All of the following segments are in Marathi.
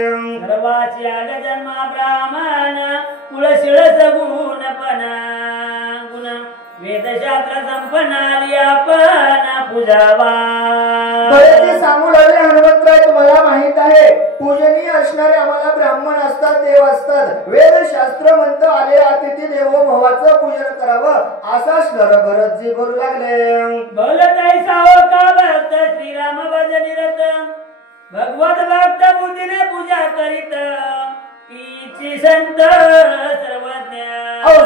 सर्वाची आग जन्मा ब्राह्मण कुळशिळ सगुणपणा गुण वेदशास्त्र संपन्नाली आपण पूजावा। बरेच सांगू लागले हनुमंतराय, तुम्हाला माहित आहे पूजनीय असणारे आम्हाला ब्राह्मण असतात, देव असतात। वेदशास्त्र म्हणतं आले अतिथी देवो भवाचं पूजन करावं असं भरतजी बोलू लागले। बोलताय सावका भक्त श्रीराम भजनिरत भगवत भक्त बुद्धीने पूजा करीत तीची संत सर्वज्ञ।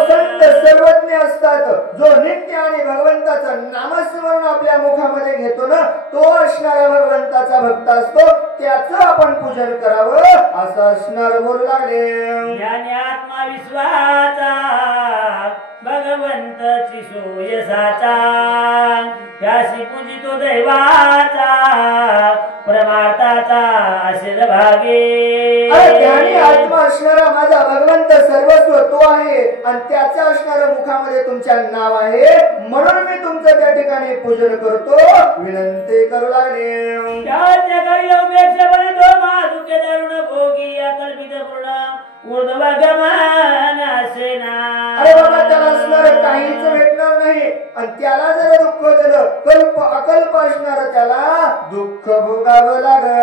संत सर्वज्ञ असतात, जो नित्य आणि भगवंताचं नामस्मरण आपल्या मुखामध्ये घेतो ना, तो असणारा भगवंताचा भक्त असतो, त्याचं आपण पूजन करावं असं असणार बोलू लागले। ज्ञानी आत्मा विश्वाचा भगवंताची सोय साचा त्याशी पूजितो दैवाचा परमार्थाचा असेल भागे। ज्ञानी आत्मा असणारा माझा भगवंत सर्वस्व तो आहे आणि त्याचा असणारा मुखामध्ये तुमच्या नाव आहे, म्हणून मी तुमचं त्या ठिकाणी पूजन करतो विनंती करू लागले। अरे बाबा, त्याला असणार काहीच भेटणार नाही आणि त्याला जर दुःख दिलं कल्प अकल्प असणार त्याला दुःख भोगावं लागल।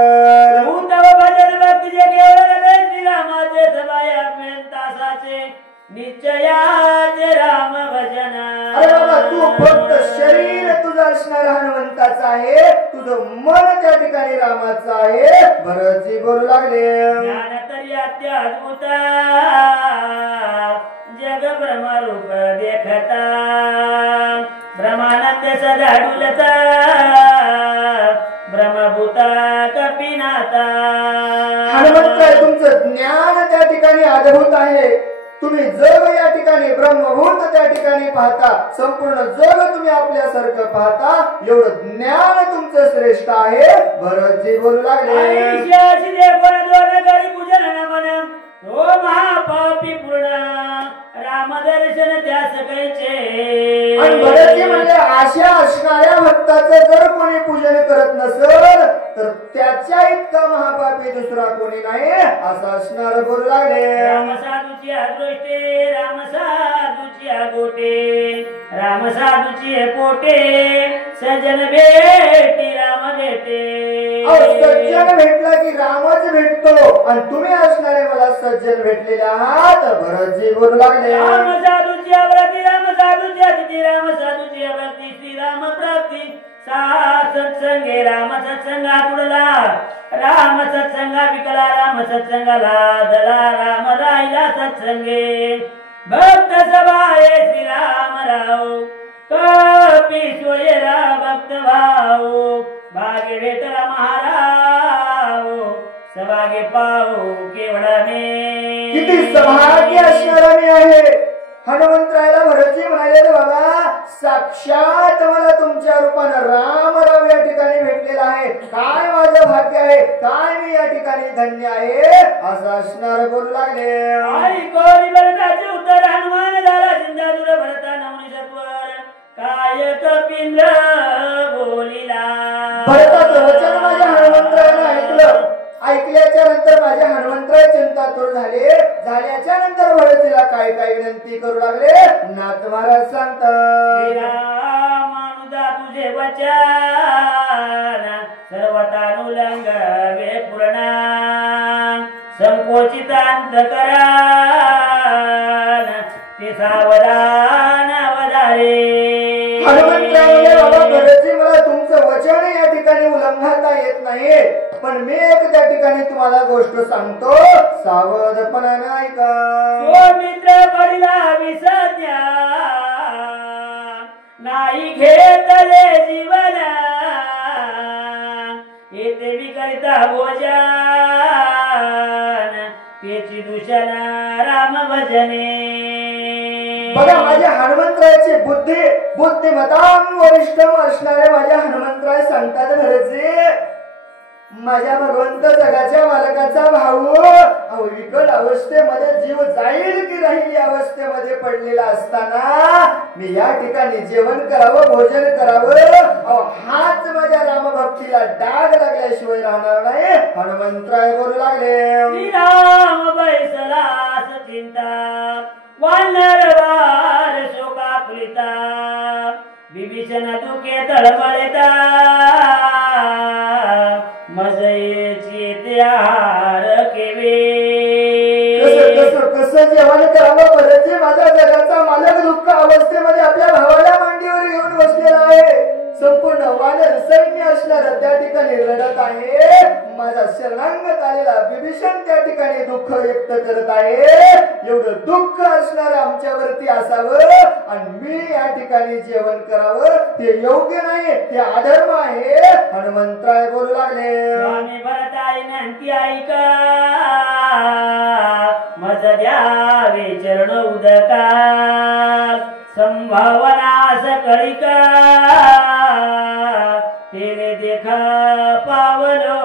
निश्चयाचे राम भजन। अरे बाबा, तू फक्त शरीर तुझं असणार हनुमंताचं आहे, तुझं मन त्या ठिकाणी रामाचं आहे। भरतजी बोलू लागले। ज्ञान तरी अत्याद्भुत जग ब्रह्मरूप देखता ब्रह्मानंद सदाडुलता ब्रह्मभूता कपिनाथा। हनुमंत, तुमचं ज्ञान त्या ठिकाणी अद्भुत आहे, तुम्ही जग या ठिकाणी ब्रह्मभूत त्या ठिकाणी पाहता, संपूर्ण जग तुम्ही आपल्यासारखं पाहता, एवढं ज्ञान तुमचं श्रेष्ठ आहे। भरतजी बोलू लागले। हो महापापी पूर्ण राम दर्शन त्यास कैचे। आणि भरतजी म्हणले, अशा असणाऱ्या भक्ताचं जर कोणी पूजन करत नसेल तर त्याच्या इतका महापापी दुसरा कोणी नाही असं असणार बोलू लागले। राम साधूची आदृष्टे राम साधूची आगोटे राम साधूची पोटे सजन भेटी राम भेटे। सज्जन भेटला की रामच भेटतो आणि तुम्ही असणारे मला सज्जन भेटलेले आहात। भरतजी बोलू लागले। राम साधूची अवरती राम साधूची अतिथी राम साधूची अवरती श्रीराम प्राप्ती सत्संगे राम सत्संगा तुडला राम सत्संगा विकला राम सत्संगाला दला राम राहिला सत्संगे भक्त सभाये श्रीराम राव कपी सोयरा भक्त भाव भाग्य भेटला महाराव सभागे पाहू केवढा मे। किती सौभाग्य असणारा मी आहे। हनुमंतरायला भरतजी म्हणाले, बाबा साक्षात मला तुमच्या रूपानं रामराव या ठिकाणी भेटलेला आहे, काय माझं भाग्य आहे, काय मी या ठिकाणी धन्य आहे असं असणार बोलू लागले। आई कोरी भरताचे उत्तर हनुमान झाला सिंधादूर भरता नवनी सत्वर काय कपिंद्र बोलिला। भरताचं वचन माझ्या हनुमंतरायला ऐकलं, ऐकल्याच्या नंतर माझ्या हनुमंतराय चिंतातुर झाले, झाल्याच्या नंतर भरतीला काय काय विनंती करू लागले। नाथ महाराज सांगतात, मानुदा तुझे वचन सर्वतानुलंग वे पूर्णा संकोचित अंतकरण ते सावधान अवधारे। हनुमंतराय बाबा भरतजी, मला तुमचं वचन या ठिकाणी उल्लंघता येत नाही, पण मी एक त्या ठिकाणी तुम्हाला गोष्ट सांगतो, सावधपणाने ऐका। तो मित्र पडिला विसज्ञा नाही घेतले जीवन येते विकरिता भोजन त्याची दूषण राम भजने। बघा, माझ्या हनुमंतरायाची बुद्धिमतां वरिष्ठ असणारे माझ्या हनुमंतराय सांगतात, भरतजी माझ्या भगवंत जगाच्या मालकाचा भाऊ विकल अवस्थेमध्ये जीव जाईल की राहील या अवस्थेमध्ये पडलेला असताना मी या ठिकाणी जेवण करावं, भोजन करावं, हाच माझ्या रामभक्तीला डाग लागल्याशिवाय राहणार नाही. हनुमंतराय बोलू लागले, श्रीराम बैसलास चिंता वानर वार शोका फुलिता विभीषण दुखे तळमळता मजयेची त्यार केवे. कसं जेवण करावं बरं, जे माझ्या जगाचा मालक दुःख अवस्थेमध्ये आपल्या भावाला मांडीवर घेऊन बसलेला आहे. संपूर्ण वानर सैन्य असणार त्या ठिकाणी रडत आहे. माझा शरणांगत आलेला विभीषण त्या ठिकाणी दुःख व्यक्त करत आहे. एवढं दुःख असणार आमच्यावरती असावं आणि मी या ठिकाणी जेवण करावं ते योग्य नाही, ते अधर्म आहे. हनुमंतराय बोलू लागले, स्वामी भरताई नंती ऐका मज द्यावे चरण उदका संभावनास कळिका तेरे देखा पावलो.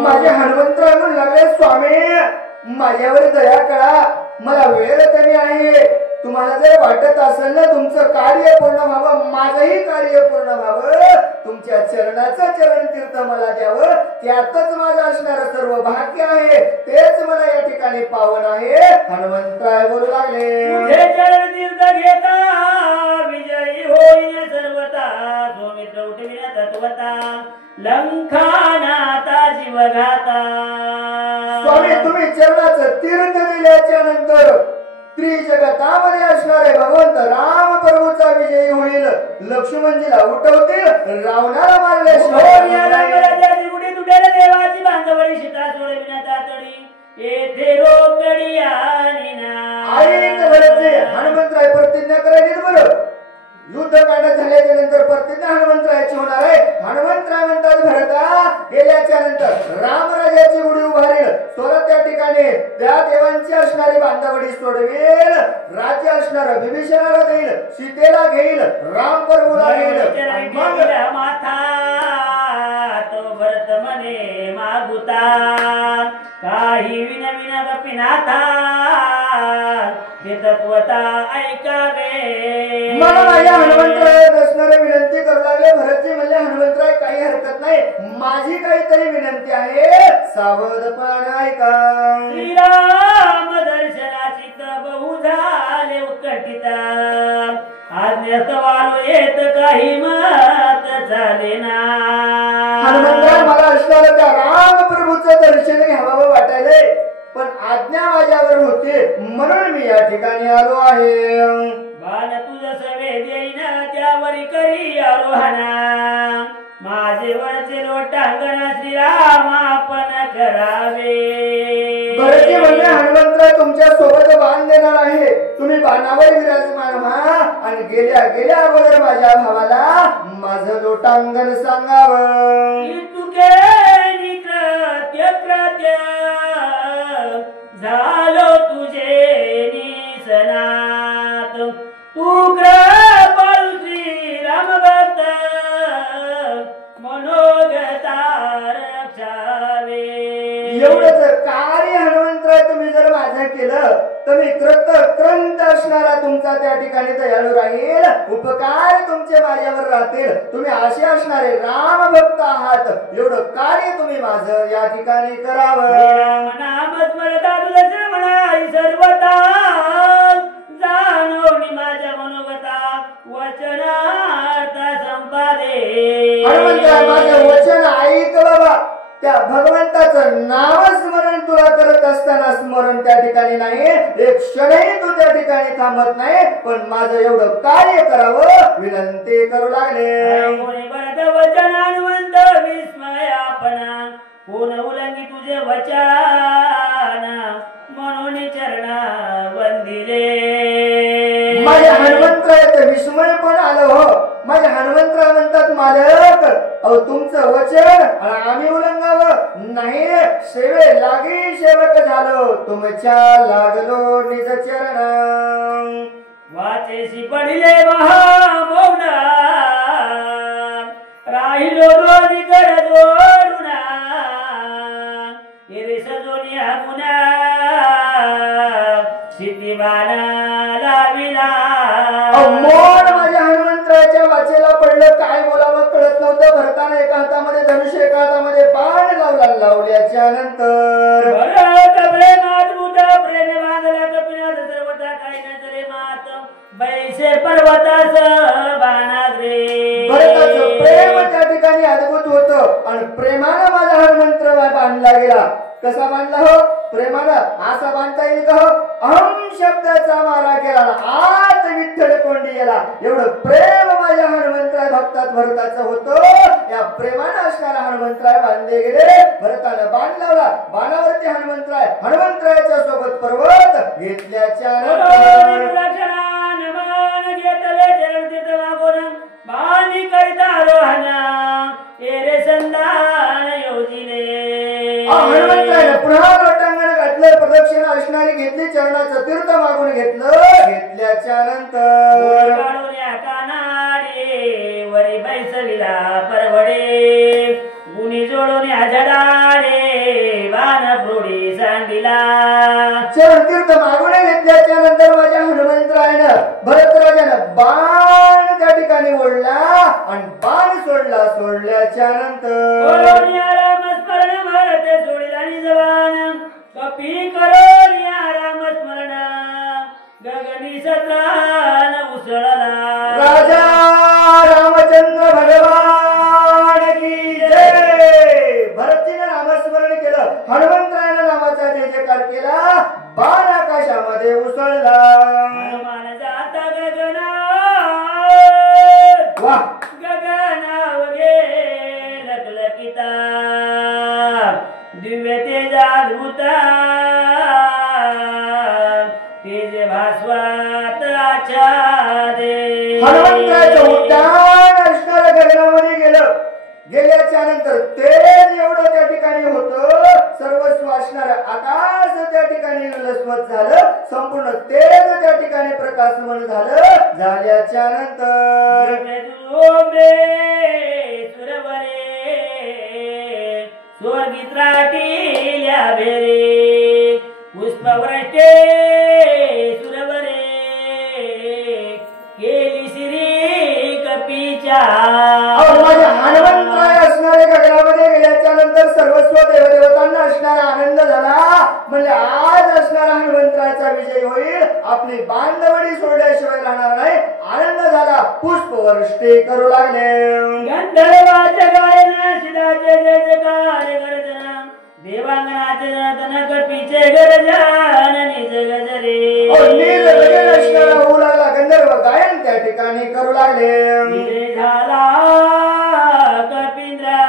माझे हनुमंतराय म्हणू लागले, स्वामी माझ्यावर दया करा, मला वेळ कमी आहे. तुम्हाला जर वाटत असेल ना तुमचं कार्य पूर्ण व्हावं, माझंही कार्य पूर्ण व्हावं, तुमच्या चरणाचं चरण तीर्थ मला द्यावं, त्यातच माझं असणार सर्व भाग्य आहे, तेच मला या ठिकाणी पावन आहे. हनुमंतराय बोलू लागले, चरण तीर्थ घेता विजयी होईन सर्वता सौमित्र उठविन तत्वता लंकानाता जीवघाता. स्वामी तुम्ही चरणाचं तीर्थ दिल्याच्या नंतर त्रिजगतामध्ये असणारे भगवंत राम प्रभूचा विजयी होईल, लक्ष्मणजीला उठवतील, रावणाला मारल्याशिवाय तुटेल देवाची बांधवडी सीता सोडविना तातडी येथे रोकडी आणि हनुमंतराय प्रतिज्ञा करायची बरं. युद्ध कांड झाल्याच्या नंतर प्रतिज्ञा हनुमंतरायाची होणार आहे. हनुमंतराय म्हणतात, भरता गेल्याच्या नंतर रामराजाची उडी उभारेल, स्वतः त्या ठिकाणी त्या देवांची असणारी बांधवडी सोडवेल, राज्य असणार विभीषणाला देईल, सीतेला घेईल, राम प्रभूला घेईल. माथा तो भरत मने मागुता काही विनविन गपिनाथा हे तत्वता ऐकावे. मला माझ्या हनुमंतराय असणारे विनंती करू लागले. भरतजी म्हणले, हनुमंतराय काही हरकत नाही, माझी काहीतरी विनंती आहे, सावधपणे ऐका. श्रीराम दर्शनाची बहु झाले उत्कटिता आज्ञास्तवालो येत काही मत झाले ना. हनुमंतराय मला असणारं त्या राम प्रभूचं दर्शन घ्यावं वाटायलंय, पण आज्ञा माझ्यावर होते म्हणून मी या ठिकाणी आलो आहे. बाल तुझ सवे देईन त्यावरी करी आरोहणा माझे वरचे लोटांगण श्रीराम आपण करावे. भरतजी म्हणले, हनुमंतराय तुमच्या सोबत बाण देणार आहे, तुम्ही बाणावर विराजमान व्हा आणि गेल्या गेल्या अगोदर माझ्या भावाला माझं लोटांगण सांगावं. तुके निकृत्य कृत्य झालो तुझे निसनात तू कृपाळू श्रीराम भक्त मनोगता रक्षावे. एवढंच कार्य हनुमंतराय तुम्ही जर माझं केलं तर मी कृतकृत असणारा तुमचा त्या ठिकाणी दयाळू राहील, उपकार तुमचे माझ्यावर राहतील, तुम्ही असे असणारे राम भक्त आहात, एवढं कार्य तुम्ही माझं या ठिकाणी करावं. नाम स्मरता तुझं म्हणाई सर्वता जाणवणी माझ्या मनोगता वचनार्थ संपादे. हनुमंतराय माझं वचन ऐक बाबा, त्या भगवंताचं नामस्मरण तुला करत असताना स्मरण त्या ठिकाणी नाही, एक क्षणही तू त्या ठिकाणी थांबत नाही, पण माझं एवढं कार्य करावं विनंती करू लागले. वचन हनुमंत विस्मय आपणा पूर्ण उल्लंघी तुझे वचन म्हणून चरणा वंदिले. माझ्या हनुमंतरायाचं विस्मय पण आलं हो. माझ्या हनुमंतराय म्हणतात, मालक अहो तुमचं वचन आणि आम्ही उल्लंघावं नाही, सेवे लागी सेवक झालो, तुमच्या लागलो निज चरण. वाचेसी पडिले महामौन राहिलो रोज कर जोडून करोनिया मुना सिद्धी बाणा लाविला मोड माझ्या हनुमंतराच्या वाचेला पडलं. काय बोलावं कळत नव्हतं. भरताना एका हातामध्ये धनुष एका हातामध्ये बाण लावल्याच्या नंतर प्रेमात बुद्धा प्रेम बांधला कपिनाथ सर्वता काही नजरे मात बैसे पर्वतास बाणाग्रे. भरताचं प्रेम त्या ठिकाणी अद्भुत होतं आणि प्रेमानं माझा हनुमंत्र बांधला गेला. कसा बांधला हो? प्रेमानं असा बांधता येईल का हो? अहम शब्दाचा मारा केला आत विठ्ठल कोंडी गेला. एवढं प्रेम माझ्या हनुमंतराय भक्तात भरताचं होतं. या प्रेमानं असणारा हनुमंतराय बांधले गेले. भरतानं बाण लावला. बाणावरती हनुमंतरायाच्या सोबत पर्वत घेतल्याच्या बाणी करिता रोहना एरे संधान योजिले. हनुमंतरायनं पुन्हा लोटांगण घातलं. प्रदक्षिणा असणारी घेतली. चरणाचं तीर्थ मागून घेतलं. घेतल्याच्या नंतर कानाडे वरी बैसविला परवडे गुणी जोडून झडाडे बाण प्रोडी सांडिला. चरण तीर्थ मागून घेतल्याच्या नंतर माझ्या हनुमंतरायनं भरतराजानं बाण त्या ठिकाणी ओढला आणि बाण सोडल्याच्या नंतर रामस्मरण भारत सोडिला जवान कपी करोनिया रामस्मरण गगनी सत्रान उसळला. राजा रामचंद्र भगवान की जय. भरतीनं नामस्मरण केलं. हनुमंतरायनं नामाचा जय जयकार केला. बाण आकाशामध्ये उसळला. हनुमान जाता गगना वाह गगनाव गे लखलखिता दिव्य तेजाद्भुता तेज भास्वात आच्छादे. हनुमंतरायचं उड्डाण असणाऱ्या गगनामध्ये गेल्याच्या नंतर तेज एवढं त्या ठिकाणी होतं. सर्वस्व असणारं आकाश त्या ठिकाणी लसवत झालं. संपूर्ण तेज त्या ठिकाणी प्रकाशमान झाल्याच्या नंतर स्वर्गीत राटील्या भेरे पुष्पवृष्टे सुरवरे केली श्री कपीच्या. माझ्या हनुमंतराय असणाऱ्या गगनामध्ये गेल्याच्या नंतर सर्वस्व देवदेवतांना असणारा आनंद झाला. म्हणजे आज असणारा हनुमंतरायचा विजय होईल. आपली बांधवडी सोडल्याशिवाय राहणार नाही. आनंद झाला. पुष्पवृष्टी करू लागले. गंधर्वाच्या गायना शिदाचे जय जयकार गर्जना देवांगनाचे जनतन कपीचे गरजन निज गजरे. नील गगन असणारा होऊ लागला. गंधर्व गायन त्या ठिकाणी करू लागले. झाला कपिंद्रा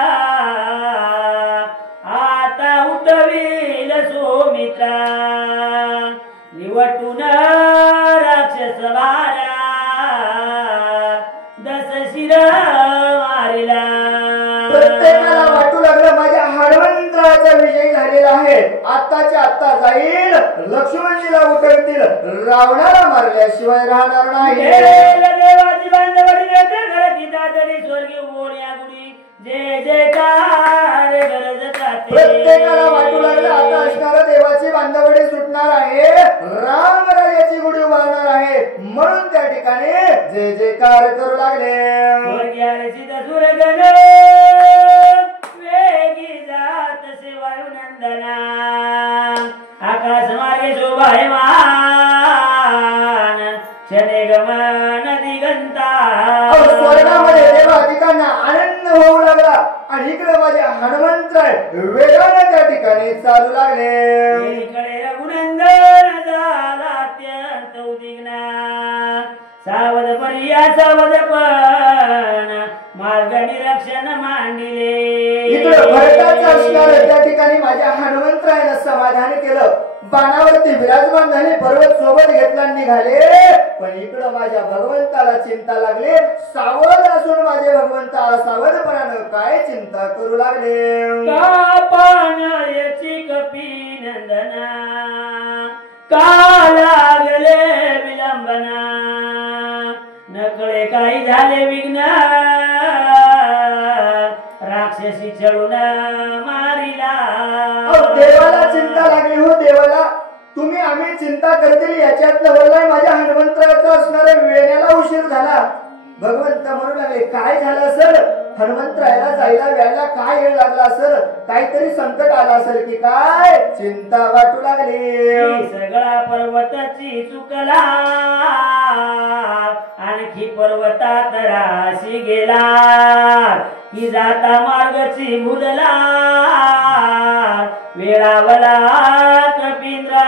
आता उठवील सोमित्रा निवटून राक्षस वारा दस शिर मारिला. प्रत्येकाला वाटू लागलं माझ्या हनुमंतराचा विजय झालेला आहे. आत्ताच्या आत्ता जाईल. लक्ष्मणजीला उठवतील. रावणाला मारल्याशिवाय राहणार नाही. देवाची बांधवडी स्वर्गीय बोल्या गुडी जय जयकार गरजतात. प्रत्येकाला वाटू लागलं आता असणारा देवाची बांधवडी सुटणार आहे. रामराजाची गुढी उभारणार आहे. म्हणून त्या ठिकाणी जय जयकार करू लागले. स्वर्गीय सुरगण वेगी जात से वायुनंदना आकाश मार्गे शोभायमान शने गमन दिगंता. स्वर्गामध्ये देवाधिकांना आनंद होऊ लागला आणि इकडे माझे हनुमंतराय वेगाने त्या ठिकाणी चालू लागले. इकडे रघुनंदन झाला अत्यंत उद्विग्न सावध पर्या सावध पण मार्ग निरक्षण मांडिले. इकडे भरताचं असणार त्या ठिकाणी माझ्या हनुमंतरायानं समाधान केलं. बाणावरती विराजमान झाले. पर्वत सोबत घेतला निघाले. पण इकडं माझ्या भगवंताला चिंता लागली. सावध असून माझे भगवंता सावधपणानं काय चिंता करू लागले. का पाण्याची कपी नंदना का लागले विलंबना नकळे काही झाले विघ्न राक्षसी चढून मारिला. देवाला चिंता करतील याच्यातलं वल्लाय माझ्या हनुमंतराचा असणाऱ्या वेण्याला उशीर झाला. भगवंत म्हणू लागले काय झालं असेल, हनुमंतरायला जायला वेळेला काय वेळ लागला असेल, काहीतरी संकट आलं असेल की काय चिंता वाटू लागली. सगळा पर्वताची चुकला आणखी पर्वतात राशी गेला की जाता मार्गची भुलला वेळावला कपिंद्रा.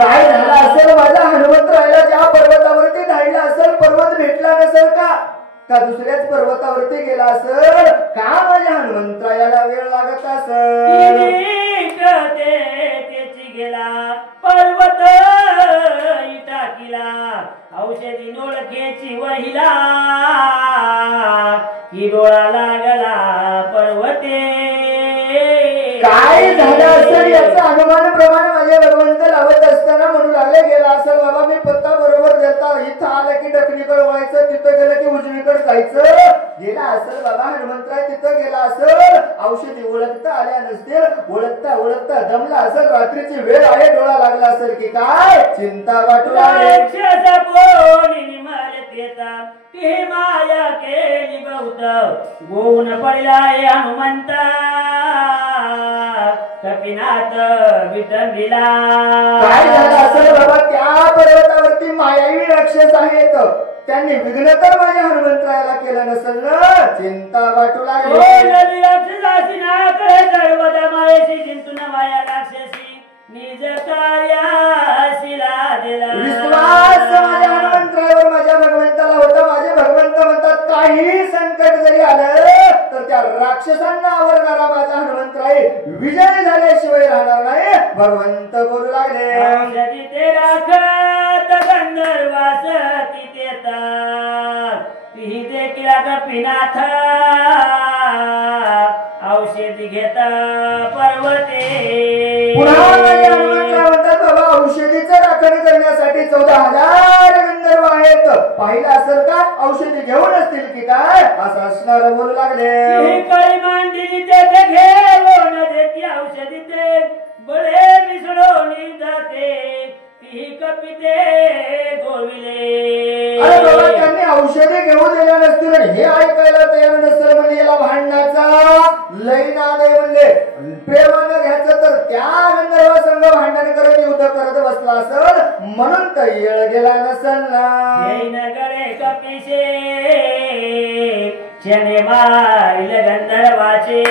काय झालं असेल माझ्या हनुमंतरायला ज्या पर्वतावरती धाडला असेल पर्वत भेटला नसेल का दुसऱ्याच पर्वतावरती गेला असेल का माझ्या हनुमंतरायाला वेळ लागत असेल. त्याची गेला पर्वत टाकीला औषधी डोळखेची वहिला की डोळा लागला पर्वते. काय झालं असेल याचा अनुमानाप्रमाणे माझे भगवंत लावत असताना म्हणू लागले गेला असेल बाबा मी पत्ता बरोबर देता इथं आलं की दक्षिणेकडे वळायचं तिथं गेलं की उजवीकडे जायचं. गेला असेल बाबा हनुमंतराय तिथं गेला असेल औषधी ओळखता आल्या नसतील ओळखता ओळखता दमला असेल रात्रीची वेळ आहे डोळा लागला असेल की काय चिंता वाटू लागली. ते माया केली बहुत गोन पडलाय हनुमंता कपिनाथ विटंबिला. काय झालं असेल बाबा त्या पर्वतावरती मायावी राक्षस आहेत त्यांनी विघ्न तर माझ्या हनुमंतरायाला केलं नसेल ना चिंता वाटू लागली. निज कार्याशिला दिला विश्वास माझ्या हनुमंतरायावर माझ्या भगवंताला होता. माझे भगवंत म्हणतात काही संकट जरी आलं तर त्या राक्षसांना आवरणारा माझा हनुमंतराय विजय झाल्याशिवाय राहणार नाही भगवंत बोलू लागले. औषधी ते राखत गंधर्वास तिथे ती देखील कपिनाथ औषधी घेता पर्वते. पुन्हा माझ्या हनुमंतराय म्हणतात बाबा औषधीचं राखण करण्यासाठी 14,000 गंधर्व आहेत. पाहिलं असेल का औषधी घेऊन असतील की काय असं असणार बोलू लागले. काही मांडली ते घेऊन देती औषधी ते बळे मिसळून जाते ती कपिते गोविले. अरे बाबा त्यांनी औषधे घेऊ दिल्या नसतील हे ऐकायला तयार नसेल म्हणजे याला भांडणाचा लय नाद आहे. म्हणजे प्रेमानं घ्यायचं तर त्या गंधर्व संघ भांडण करत युद्ध करत बसला असेल म्हणून तर येळ गेला नसेल ना. गळे कपिशे क्षणे मारिल गंधर्वाचे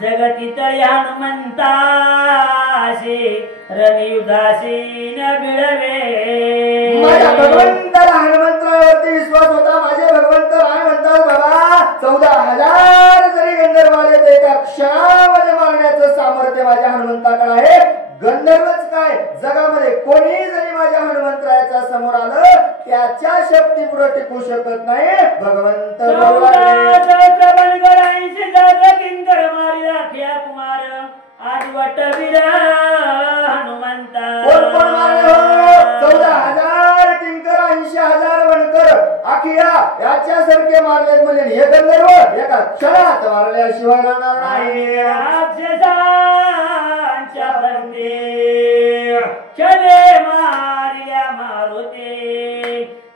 जगती तळी हनुमंताशे रणयुधाशी न बिळवे. माझ्या भगवंताला हनुमंतरावरती विश्वास होता. माझे भगवंत काय म्हणतात बाबा 14,000 जरी गंधर्व आले तर एका क्षणामध्ये मारण्याचं सामर्थ्य माझ्या हनुमंताकडे आहे. गंधर्वच काय जगामध्ये कोणी जरी माझ्या हनुमंतरायाच्या समोर आलं त्याच्या शक्ती पुढे टिकू शकत नाही भगवंत हनुमंता. 14,000 किंकर 80,000 वणकर अखिया याच्यासारखे मारले म्हणजे हे गंधर्व एका क्षणात मारल्याशिवाय राहणार नाही. राक्षसांच्या फरते चले मारिया मारुते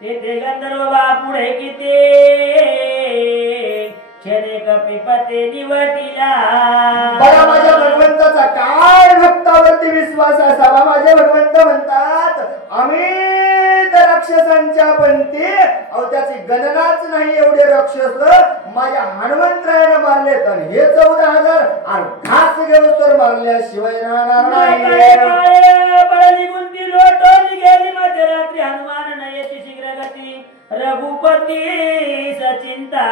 तेथे गंधर्व पुढे किती चले कपिपते निवटिला. बघा माझ्या भगवंताचा काय भक्तावरती विश्वास असावा. माझे भगवंत म्हणतात आम्ही तर राक्षसांच्या पंथी अहो त्याची गणनाच नाही एवढे राक्षस माझ्या हनुमंतरायाने मारले तर हे 14,000 आणि घास घेऊन तर मारल्याशिवाय राहणार नाही. बळली गुंती लोटोली गेली मध्यरात्री हनुमान नयेची शीघ्र गती रघुपती सचिंता.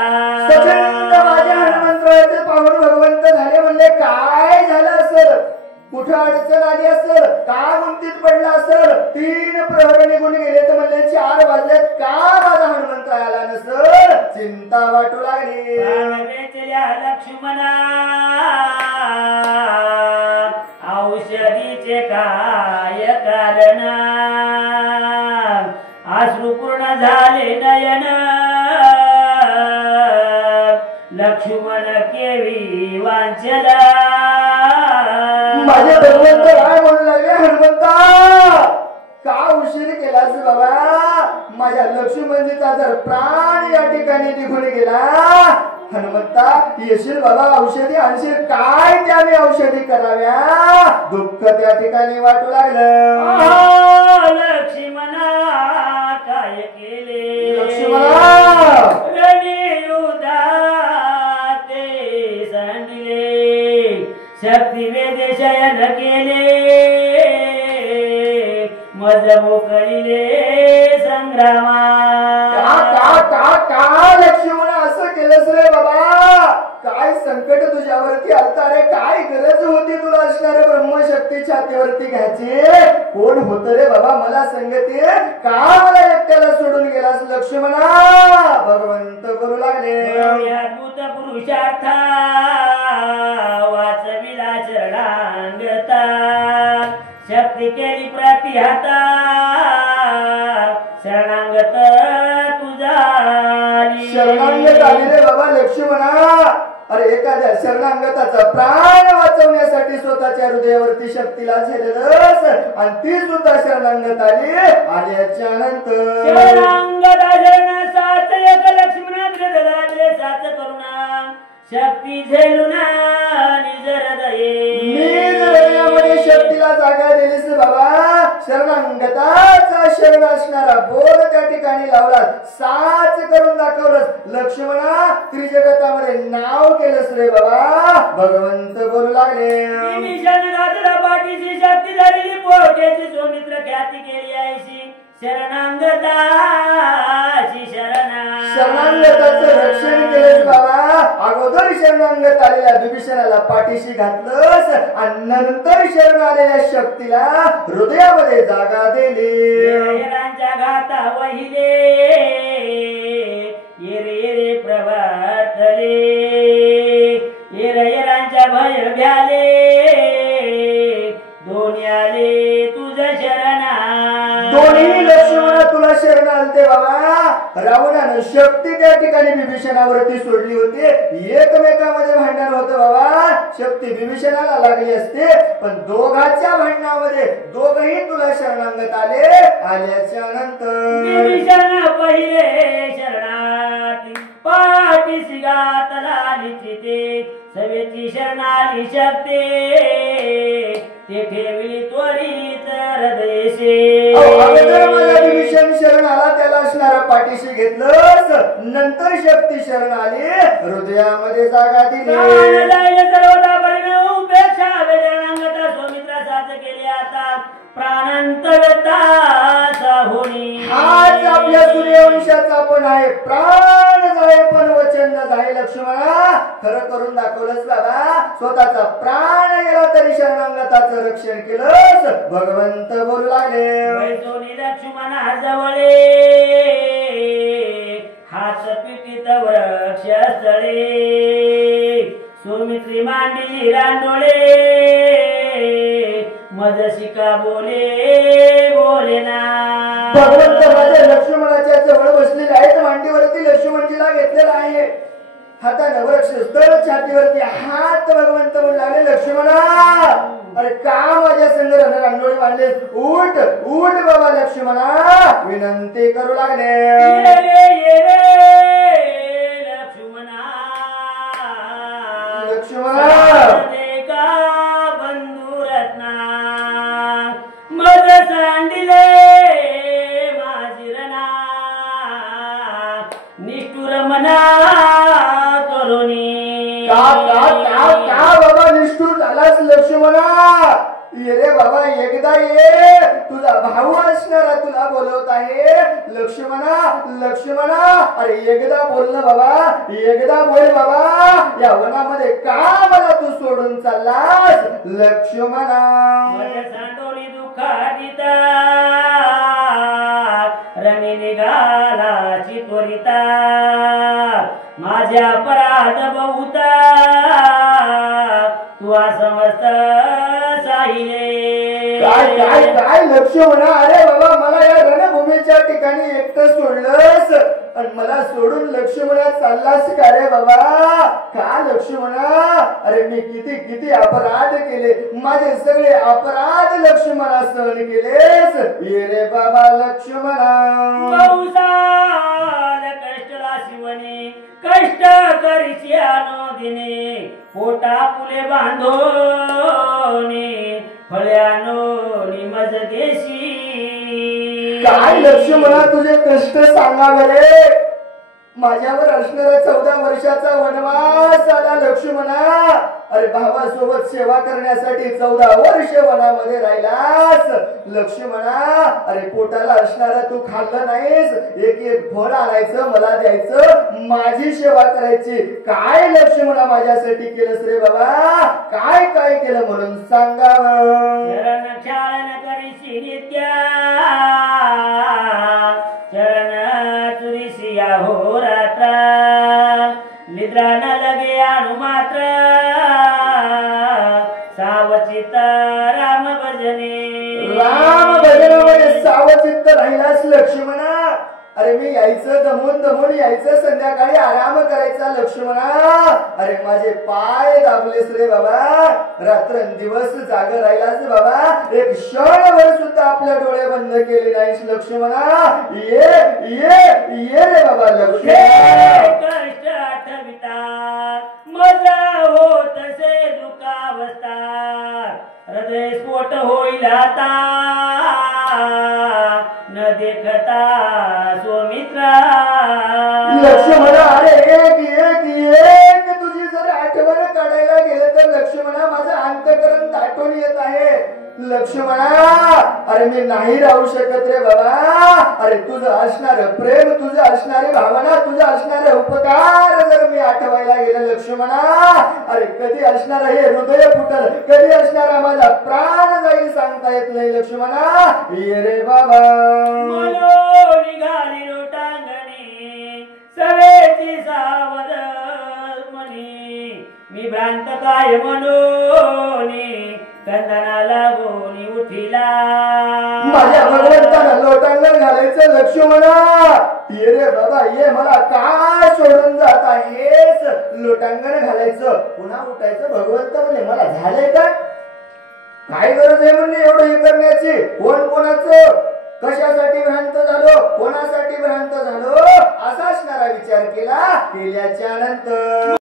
माझ्या हनुमंतरायाचे पाहून भगवंत झाले म्हणले काय झालं असेल कुठं अडचण आली असेल का गुंतीत पडला असेल 3 प्रहर निघून गेले तर म्हणले 4 वाजले का माझा हनुमंतराय आला नसेल चिंता वाटू लागली. लक्ष्मणा औषधीचे काय कारण अश्रू पूर्ण झाले नयन लक्ष्मण केवी वांचला. माझे भगवंत काय म्हणू लागले हनुमंता आज बाबा माझ्या लक्ष्मणजीचा जर प्राण या ठिकाणी निघून गेला, हनुमंता येशील बाबा, औषधी आणशील, काय त्याने औषधी कराव्या, दुःख त्या ठिकाणी वाटू लागलं. लक्ष्मणा काय केले, लक्ष्मणा ते सांडिले, शक्ती वेदे शयन केले, मज मोकळीले संग्रामा. का लक्ष्मण असं केलंस रे बाबा, काय संकट तुझ्यावरती आलता रे, काय गरज होती तुला असणारे ब्रह्मशक्ती छातीवरती घ्यायची, कोण होत रे बाबा मला संगती, का मला एकट्याला सोडून गेलास लक्ष्मणा. भगवंत करू लागले, अद्भुत पुरुषार्था वाचविला चरणांगता, शक्ती केली प्रतिहाता, शरणांगत तुझा. शरणांगत आली रे बाबा लक्ष्मणा. अरे एखाद्या शरणांगताचा प्राण वाचवण्यासाठी स्वतःच्या हृदयावरती शक्तीला झेललंस, आणि ती सुद्धा शरणांगत आली. आल्याच्या नंतर शरणांगता शरण साच एक लक्ष्मणा ददाले साच करुणा, शक्ती झेलुना निजर दये. शक्तीला जागा दिलीस बाबा, शरणांगताचा शरण असणारा बोल त्या ठिकाणी लावला, साच करून दाखवलंस लक्ष्मणा, त्रिजगतामध्ये नाव केलंस रे बाबा. भगवंत बोलू लागले, पाठीची शक्ती झालेली, पोट्याची सौमित्र ख्याती केली आयशी, शरणांगताची शरणा. शरणांगताचं रक्षण केलंस बाबा. अगोदर शरणांगत आलेल्या विभीषणाला पाठीशी घातलंस, आणि नंतर शरण आलेल्या शक्तीला हृदयामध्ये जागा दिली. घाता वहिले येरे प्रभातले, येरांच्या भय भ्याले, दोन्ही आले तुझ शरणा. दोन्ही लक्ष्मणा तुला शरण आलते बाबा. रावणानं शक्ती त्या ठिकाणी विभीषणावरती सोडली होती, एकमेकांमध्ये भांडण होतं बाबा, शक्ती विभीषणाला लागली असते, पण दोघांच्या भांडणामध्ये दोघही तुला शरणांगत आले. आल्याच्या नंतर विभीषण पहिले शरणार्थी, पाठीशी घातला निश्चिते, सवेची शरणाली शक्ती, ते ठेवली त्वरित हृदयेशे. विभीषण शरण आला, त्याला असणारा पाठीशी घेतलंस, नंतर शक्ती शरण आली, हृदयामध्ये जागा दिली. उपेक्षा वेदनांगता सौमित्रा साच केली, आता प्राणांतरता होणी. आज आपल्या सूर्यवंशाचा पण आहे, प्राण जाय पण वचन न जाय. लक्ष्मणा खरं करून दाखवलंस बाबा, स्वतःचा प्राण गेला तरी शरणांगताचं रक्षण केलंस. भगवंत बोलू लागले, लक्ष्मणा जवळे हात पिटीत वृक्ष स्थळे, सुमित्री मांडी रांडोळे, मजशिका बोले बोले ना. भगवंत माझ्या लक्ष्मणाच्या जवळ बसलेले आहेत, मांडीवरती लक्ष्मणजीला घेतलेला आहे, हाताने वृक्ष स्थळ, छातीवरती हात. भगवंत म्हणू लागले, लक्ष्मणा अरे का माझ्या संग रांगोळी बांधले, उठ उठ बाबा लक्ष्मणा, विनंती करू लागले. लक्ष्मणा बंधू रत्ना, मज सांडिले माझिरणा, निष्ठुर मना करुणी. का बाबा निष्ठुर झालास लक्ष्मणा. ये रे बाबा, एकदा ये, तुझा भाऊ असणारा तुला बोलवत आहे. लक्ष्मणा लक्ष्मणा अरे एकदा बोल ना बाबा, एकदा बोल बाबा, या वनामध्ये का मला तू सोडून चाललास लक्ष्मणा. सांडोळी दुःखादिता, रणी निघाला चित्वरिता, माझ्या अपराध बहुता, तू समस्त साहिले. काय काय काय लक्ष्मणा, अरे बाबा मला या रणभूमीच्या ठिकाणी एकटं सोडलंस. आणि मला सोडून लक्ष्मणा चाललास का रे बाबा? का लक्ष्मणा? अरे मी किती किती अपराध केले, माझे सगळे अपराध लक्ष्मणा सहन केलेस. ये रे बाबा लक्ष्मणा. कष्टला शिवने कष्ट करीची दिने, पोटा पुले बांधोनी फळ्यानो निमज देशी. काय लक्ष्मणा तुझे कष्ट सांगावे रे? माझ्यावर असणारा 14 वर्षाचा वनवास आला लक्ष्मणा. अरे भावासोबत सेवा करण्यासाठी 14 वर्ष वनामध्ये राहिलास लक्ष्मणा. अरे पोटाला असणारा तू खाल्लं नाहीस, एक एक फळ आणायचं मला द्यायचं, माझी सेवा करायची. काय लक्ष्मणा माझ्यासाठी केलंस रे बाबा? काय काय केलं म्हणून सांगावं. हो रात्रा निद्रा न लगे अणु मात्र, सावचित राम भजने. राम भजनामध्ये सावचित्त राहिलास लक्ष्मणा. अरे मी यायचं दमून दमून यायचं, संध्याकाळी आराम करायचा लक्ष्मणा. अरे माझे पाय दाबलेस रे बाबा, रात्रंदिवस जाग राहिलास बाबा, एक क्षणभर सुद्धा आपले डोळे बंद केले नाहीस लक्ष्मणा. ये ये ये रे बाबा लक्ष्मणा. कष्ट आठविता मजा होत से दुःखावस्था, हृदय स्फोट होईल आता न देखता सोमित्रा. लक्ष्मणा अरे एक एक एक तुझी जर आठवण काढायला गेलं तर लक्ष्मणा माझं अंतःकरण दाटून येत आहे लक्ष्मणा. अरे मी नाही राहू शकत रे बाबा. अरे तुझं असणार प्रेम, तुझं असणारी भावना, तुझं असणारे उपकार जर मी आठवायला गेलं लक्ष्मणा, अरे कधी असणार हे हृदय फुटल, कधी असणारा माझा प्राण जाईल सांगता येत नाही लक्ष्मणा. ये रे बाबा. निघाली लोटांगणी सवेची सावध मनी, मी भ्रांत काय मनोनी कंदना लागोनी उठिला. माझ्या भगवंतानं लोटांगण घालायचं लक्ष्मणा. ये रे बाबा ये, मला काय सोडून जात आहेस? लोटांगण घालायचं पुन्हा उठायचं भगवंत म्हणे मला झालंय का? काय गरज आहे म्हणजे एवढं हे करण्याची? कोण कोणाचं कशासाठी भ्रांत झालो, कोणासाठी भ्रांत झालो असा असणारा विचार केला. केल्याच्या नंतर